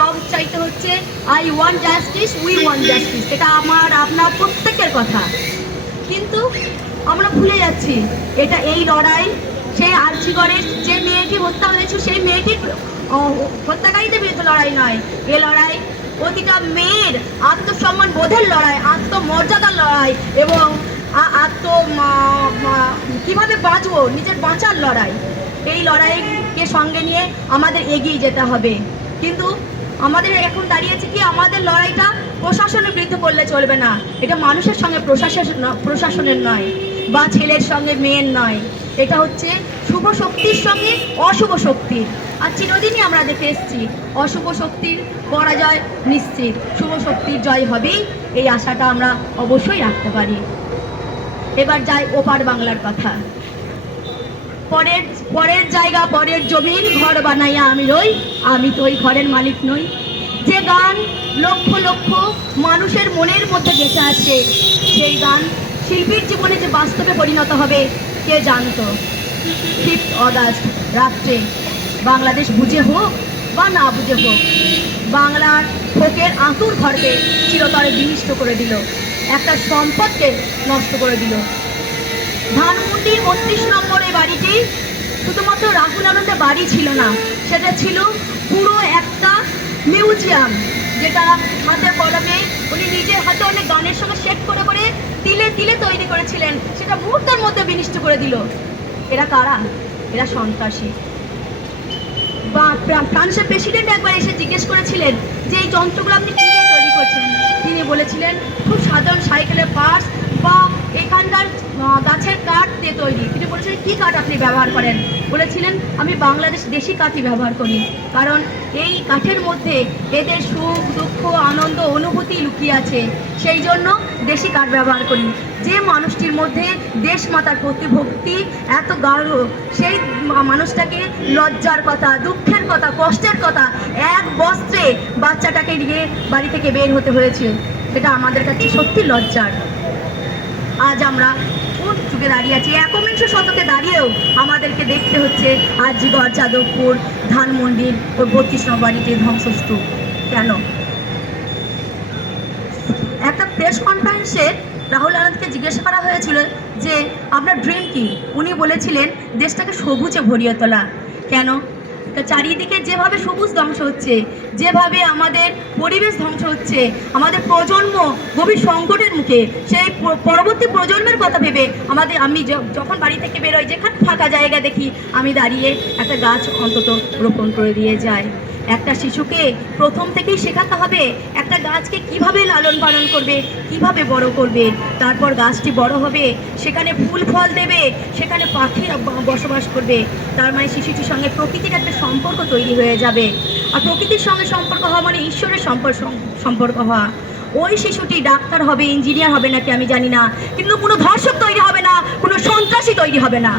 রব চাইতে হচ্ছে I want justice, we want justice, এটা আমার আপনার প্রত্যেকের কথা। কিন্তু আমরা ভুলে যাচ্ছি এটা এই লড়াই সেই আর্চিগড়ের যে মেয়েটি হত্যা হয়েছে সেই মেয়েটির হত্যাকারীদের বিরুদ্ধে লড়াই নয়, এ লড়াই প্রতিটা মেয়ের আত্মসম্মান বোধের লড়াই, আত্মমর্যাদার লড়াই এবং কিভাবে বাঁচবো নিজের বাঁচার লড়াই। এই লড়াইকে সঙ্গে নিয়ে আমাদের এগিয়ে যেতে হবে। কিন্তু আমাদের এখন দাঁড়িয়েছে কি, আমাদের লড়াইটা প্রশাসনের বিরুদ্ধে করলে চলবে না, এটা মানুষের সঙ্গে প্রশাসনের নয়, বা ছেলের সঙ্গে মেয়ের নয়, এটা হচ্ছে শুভ শক্তির সঙ্গে অশুভ শক্তির। আর চিরদিনই আমরা দেখে এসেছি অশুভ শক্তির পরাজয় নিশ্চিত, শুভ শক্তির জয় হবেই, এই আশাটা আমরা অবশ্যই রাখতে পারি। এবার যাই ওপার বাংলার কথা। পরের জায়গা পরের জমিন ঘর বানাইয়া আমি রই, আমি তো ওই ঘরের মালিক নই। যে গান লক্ষ লক্ষ মানুষের মনের মধ্যে গেঁথে আছে, সেই গান শিল্পীর জীবনে যে বাস্তবে পরিণত হবে কে জানতো। 5 অগাস্ট রাত্রে বাংলাদেশ বুঝে হোক বা না বুঝে হোক, বাংলার ফোকের আঁতুর ঘরকে চিরতরে বিনষ্ট করে দিল, একটা সম্পদকে নষ্ট করে দিল। ধানমন্ডির 32 নম্বরের বাড়িটি শুধুমাত্র রাহুল আনন্দের বাড়ি ছিল না, সেটা ছিল পুরো একটা মিউজিয়াম, যেটা হাতে কলমে উনি নিজের হাতে অনেক গানের সঙ্গে সেট করে করে তিলে তিলে তৈরি করেছিলেন, সেটা মুহূর্তের মধ্যে বিনষ্ট করে দিল। এরা কারা? এরা সন্ত্রাসী। বা ফ্রান্সের প্রেসিডেন্ট একবার এসে জিজ্ঞেস করেছিলেন যে এই যন্ত্রগুলো আপনি কী দিয়ে তৈরি করছেন। তিনি বলেছিলেন খুব সাধারণ সাইকেলের পার্টস বা এখানকার গাছের কাঠ দিয়ে তৈরি। তিনি বলেছিলেন কী কাঠ আপনি ব্যবহার করেন? বলেছিলেন আমি বাংলাদেশ দেশি কাঠই ব্যবহার করি, কারণ এই কাঠের মধ্যে এদের সুখ দুঃখ আনন্দ অনুভূতি লুকিয়ে আছে, সেই জন্য দেশি কাঠ ব্যবহার করি। যে মানুষটির মধ্যে দেশমাতার প্রতি ভক্তি এত গাঢ়, সেই মানুষটাকে লজ্জার কথা, দুঃখের কথা, কষ্টের কথা এক বস্ত্রে বাচ্চাটাকে নিয়ে বাড়ি থেকে বের হতে হয়েছে, এটা আমাদের কাছে সত্যি লজ্জার। আজ আমরা কোন যুগে দাঁড়িয়ে আছি? 21 শতকে দাঁড়িয়েও আমাদেরকে দেখতে হচ্ছে আরজিগড়, যাদবপুর, ধানমন্ডির ওর 32 নম্বর বাড়িতে ধ্বংসস্তূপ। কেন? একটা প্রেস কনফারেন্সে রাহুল আনন্দকে জিজ্ঞাসা করা হয়েছিল যে আপনার ড্রিম কি? উনি বলেছিলেন দেশটাকে সবুজে ভরিয়ে তোলা। কেন? চারিদিকে যেভাবে সবুজ ধ্বংস হচ্ছে, যেভাবে আমাদের পরিবেশ ধ্বংস হচ্ছে, আমাদের প্রজন্ম গভীর সংকটের মুখে, সেই পরবর্তী প্রজন্মের কথা ভেবে আমি যখন বাড়ি থেকে বেরোই, যেখানে ফাঁকা জায়গা দেখি আমি দাঁড়িয়ে একটা গাছ অন্তত রোপণ করে দিয়ে যাই। একটা শিশুকে প্রথম থেকেই শেখাতে হবে একটা গাছকে কিভাবে লালন পালন করবে, কিভাবে বড় করবে, তারপর গাছটি বড় হবে, সেখানে ফুল ফল দেবে, সেখানে পাখি বসবাস করবে। তার মানে শিশুটির সঙ্গে প্রকৃতির একটা সম্পর্ক তৈরি হয়ে যাবে। আর প্রকৃতির সঙ্গে সম্পর্ক হওয়া মানে ঈশ্বরের সম্পর্ক হওয়া। ওই শিশুটি ডাক্তার হবে, ইঞ্জিনিয়ার হবে নাকি আমি জানি না, কিন্তু কোনো ধর্ষক তৈরি হবে না, কোনো সন্ত্রাসী তৈরি হবে না।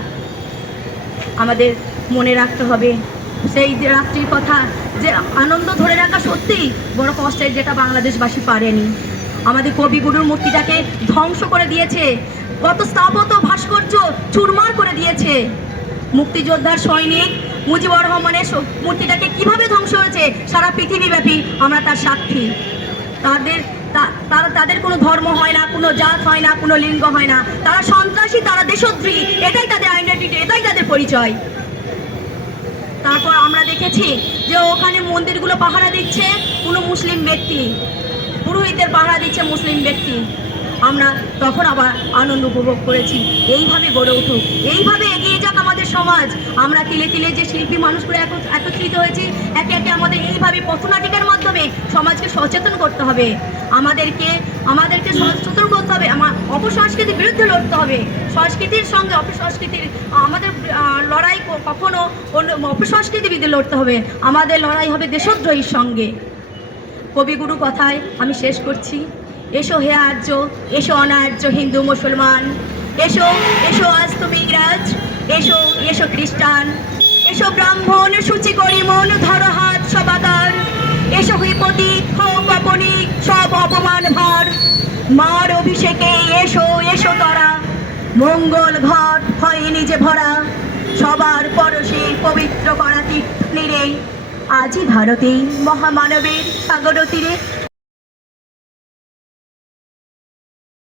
আমাদের মনে রাখতে হবে সেই রাত্রির কথা, যে আনন্দ ধরে রাখা সত্যিই বড় কষ্টের, যেটা বাংলাদেশবাসী পারেনি। আমাদের কবিগুরুর মূর্তিটাকে ধ্বংস করে দিয়েছে, কত স্থাপত্য ভাস্কর্য চুরমার করে দিয়েছে। মুক্তিযোদ্ধার সৈনিক মুজিবুর রহমানের মূর্তিটাকে কিভাবে ধ্বংস হয়েছে সারা পৃথিবীব্যাপী আমরা তার সাক্ষী। তাদের কোনো ধর্ম হয় না, কোনো জাত হয় না, কোনো লিঙ্গ হয় না, তারা সন্ত্রাসী, তারা দেশদ্রোহী, এটাই তাদের আইডেন্টিটি, এটাই তাদের পরিচয়। তারপর আমরা দেখেছি যে ওখানে মন্দিরগুলো পাহারা দিচ্ছে কোনো মুসলিম ব্যক্তি, পুরোহিতদের পাহারা দিচ্ছে মুসলিম ব্যক্তি। আমরা তখন আবার আনন্দ উপভোগ করেছি। এইভাবে গড়ে উঠুক, এইভাবে এগিয়ে যাক আমাদের সমাজ। আমরা তিলে তিলে যে শিল্পী মানুষগুলো একত্রিত হয়েছি, একে একে আমাদের এইভাবে পথনাটিকার মাধ্যমে সমাজকে সচেতন করতে হবে। আমাদেরকে সচেতন করতে হবে, অপসংস্কৃতির বিরুদ্ধে লড়তে হবে। সংস্কৃতির সঙ্গে অপসংস্কৃতির আমাদের লড়াই কখনো অপসংস্কৃতির বিরুদ্ধে লড়তে হবে, আমাদের লড়াই হবে দেশদ্রোহীর সঙ্গে। কবিগুরু কথায় আমি শেষ করছি, এসো হে আর্য, এসো অনার্য হিন্দু মুসলমান, এসো এসো আজ তুমি ইংরাজ, এসো এসো খ্রিস্টান, এসো ব্রাহ্মণ সূচি করি মন, ধরো হাত সবাকার, এসো হুইপতি হোক অপনিক সব অপমান ভার, মার অভিষেকে এসো এসো তরা, মঙ্গল ঘট হয় নিজে ভরা, সবার পরশে পবিত্র করা তীর্থ নিরে, আজই ভারতে মহামানবের সাগর তীরে